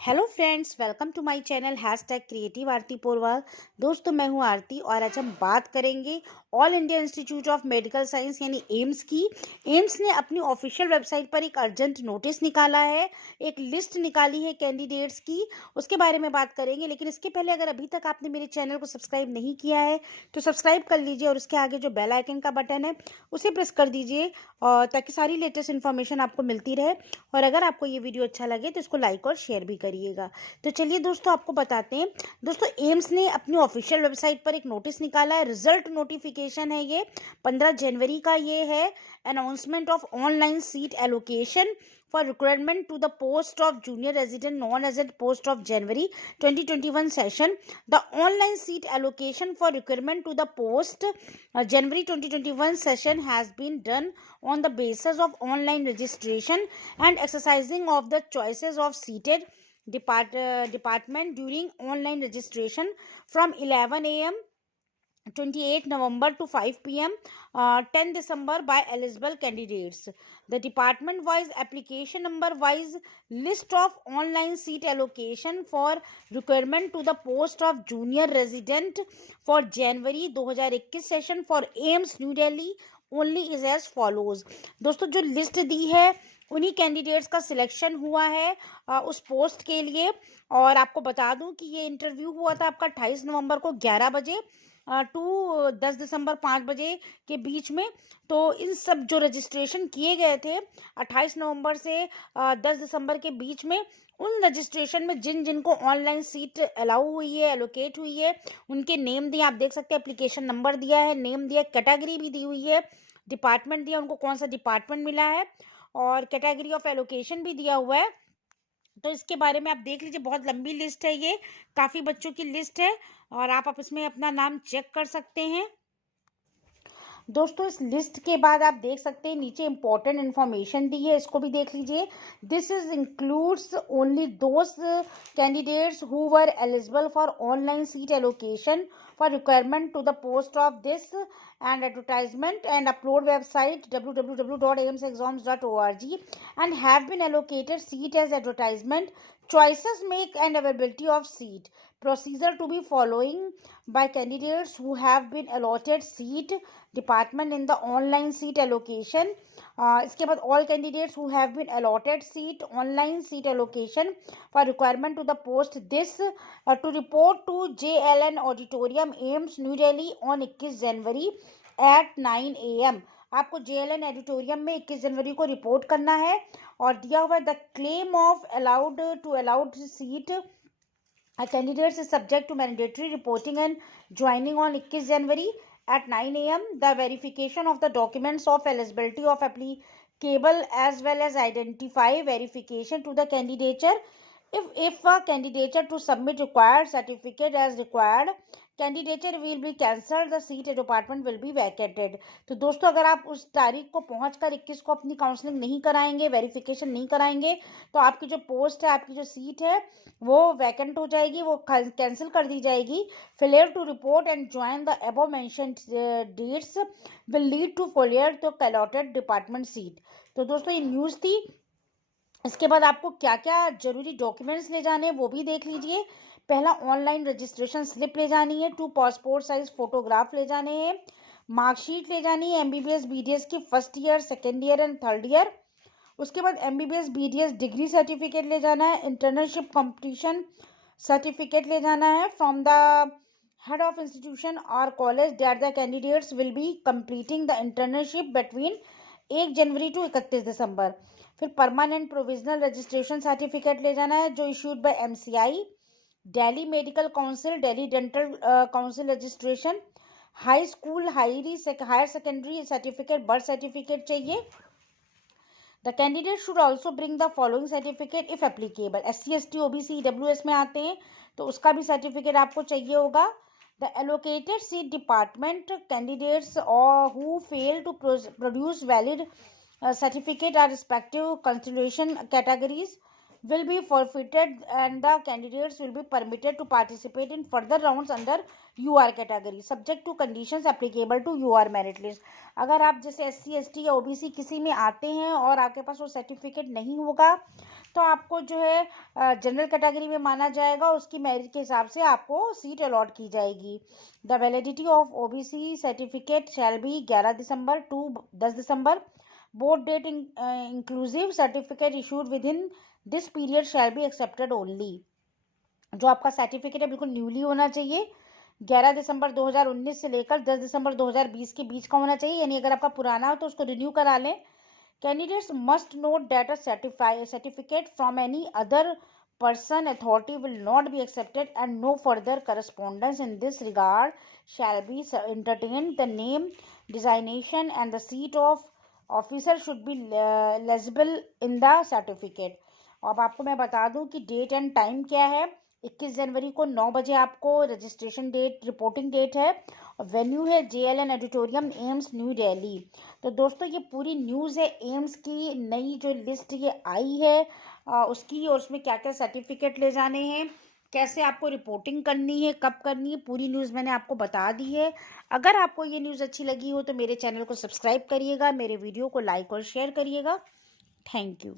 Hello friends, welcome to my channel hashtag creative Aarti Porwal. दोस्तों, मैं हूं आरती और आज हम बात करेंगे all India institute of medical science यानी एम्स की। एम्स ने अपनी ऑफिशियल वेबसाइट पर एक अर्जेंट नोटिस निकाला है, एक लिस्ट निकाली है कैंडिडेट्स की, उसके बारे में बात करेंगे। लेकिन इसके पहले अगर अभी तक आपने मेरे चैनल को सब्सक्राइब नहीं किया है तो सब्सक्राइब कर लीजिए और उसके आगे जो बेल आइकन का बटन है उसे प्रेस कर दीजिए और ताकि सारी लेटेस्ट इन्फॉर्मेशन आपको मिलती रहे। और अगर आपको ये वीडियो अच्छा लगे तो इसको लाइक और शेयर भी करिएगा। तो चलिए दोस्तों, आपको बताते हैं। दोस्तों, एम्स ने अपनी ऑफिशियल वेबसाइट पर एक नोटिस निकाला है, रिजल्ट नोटिफिकेशन है ये। 15 जनवरी का ये है। Announcement of online seat allocation for requirement to the post of junior resident known as a post of January 2021 session. The online seat allocation for requirement to the post January 2021 session has been done on the basis of online registration and exercising of the choices of seated department during online registration from 11 a.m. 28 November to 5 p.m. 10 December by eligible candidates. The department wise application number wise list of online seat allocation for requirement to the post of junior resident for January 2021 session for AIIMS New Delhi only is as follows. दोस्तों, जो list दी है उन्हीं candidates का selection हुआ है उस post के लिए। और आपको बता दूं कि ये इंटरव्यू हुआ था आपका 28 नवंबर को 11 बजे टू 10 दिसंबर 5 बजे के बीच में। तो इन सब जो रजिस्ट्रेशन किए गए थे 28 नवंबर से 10 दिसंबर के बीच में, उन रजिस्ट्रेशन में जिन जिनको ऑनलाइन सीट अलाउ हुई है, एलोकेट हुई है, उनके नेम दिए, आप देख सकते हैं। एप्लीकेशन नंबर दिया है, नेम दिया, कैटेगरी भी दी हुई है, डिपार्टमेंट दिया, उनको कौन सा डिपार्टमेंट मिला है और कैटेगरी ऑफ एलोकेशन भी दिया हुआ है। तो इसके बारे में आप देख लीजिए, बहुत लंबी लिस्ट है ये, काफ़ी बच्चों की लिस्ट है और आप इसमें अपना नाम चेक कर सकते हैं। दोस्तों, इस लिस्ट के बाद आप देख सकते हैं नीचे इंपॉर्टेंट इन्फॉर्मेशन दी है, इसको भी देख लीजिए। This is includes only those candidates who were eligible for online seat allocation for requirement to the post of this and advertisement and upload website www.aimsexams.org and have been allocated seat as advertisement. Choices make and availability of seat. Procedure to be following by candidates who have been allotted seat department in the online seat allocation. इसके बाद all candidates who have been allotted seat online seat allocation for requirement to the post this to report to JLN Auditorium AIIMS New Delhi on 21 January at 9 AM। आपको JLN auditorium में 21 जनवरी को report करना है। और दिया हुआ the claim of allowed seat candidates is subject to mandatory reporting and joining on 21 January at 9 AM. The verification of the documents of eligibility of applicable as well as identify verification to the candidature. If a candidature to submit required certificate as required, candidature will be cancelled, the seat department will be vacated। तो दोस्तों, अगर आप उस तारीख को पहुंचकर 21 को अपनी काउंसलिंग नहीं कराएंगे, वेरिफिकेशन नहीं कराएंगे, तो आपकी जो पोस्ट है, आपकी जो सीट है वो वैकेंट हो जाएगी, वो कैंसिल कर दी जाएगी। Failure to report and join the above mentioned dates will lead to failure to allotted department seat. तो दोस्तों, ये न्यूज़ थी। इसके बाद आपको क्या क्या जरूरी डॉक्यूमेंट्स ले जाने हैं वो भी देख लीजिए। पहला, ऑनलाइन रजिस्ट्रेशन स्लिप ले जानी है, 2 पासपोर्ट साइज फोटोग्राफ ले जाने हैं, मार्कशीट ले जानी है MBBS BDS की first year, second year and third year. उसके बाद MBBS BDS डिग्री सर्टिफिकेट ले जाना है, इंटर्नशिप कंपटीशन सर्टिफिकेट ले जाना है from the head of institution और college that the candidates will be completing the internship between 1 January to 31 December. फिर परमानेंट प्रोविजनल रजिस्ट्रेशन सर्टिफिकेट ले जाना है जो issued by MCI, Delhi medical council, Delhi dental council registration, high school higher secondary certificate, birth certificate चाहिए। The candidate should also bring the following certificate if applicable. SC ST OBC EWS में आते हैं तो उसका भी सर्टिफिकेट आपको चाहिए होगा। The allocated seat department candidates और who fail to produce valid certificate are respective consideration categories will be forfeited and the candidates will be permitted to participate in further rounds under UR category subject to conditions applicable to UR merit list। अगर आप जैसे SC ST या OBC किसी में आते हैं और आपके पास वो सर्टिफिकेट नहीं होगा तो आपको जो है जनरल कैटेगरी में माना जाएगा, उसकी मेरिट के हिसाब से आपको सीट अलॉट की जाएगी। The validity of OBC certificate shall be 11 December to 10 December. Board date inclusive certificate issued with in this period shall be accepted only. जो आपका सर्टिफिकेट है बिल्कुल न्यूली होना चाहिए, 11 दिसंबर 2019 से लेकर 10 दिसंबर 2020 के बीच का होना चाहिए, यानी अगर आपका पुराना हो तो उसको रिन्यू करा लें। Candidates must note that a certificate from any other person authority will not be accepted and no further correspondence in this regard shall be entertained. The name, designation and the seat of officer should be legible in the certificate। अब आपको मैं बता दूं कि date and time क्या है। 21 जनवरी को 9 बजे आपको रजिस्ट्रेशन डेट रिपोर्टिंग डेट है। वेन्यू है JLN auditorium AIIMS new Delhi. तो दोस्तों ये पूरी न्यूज़ है एम्स की नई जो लिस्ट ये आई है उसकी, और उसमें क्या क्या सर्टिफिकेट ले जाने हैं, कैसे आपको रिपोर्टिंग करनी है, कब करनी है, पूरी न्यूज़ मैंने आपको बता दी है। अगर आपको ये न्यूज़ अच्छी लगी हो तो मेरे चैनल को सब्सक्राइब करिएगा, मेरे वीडियो को लाइक और शेयर करिएगा। Thank you.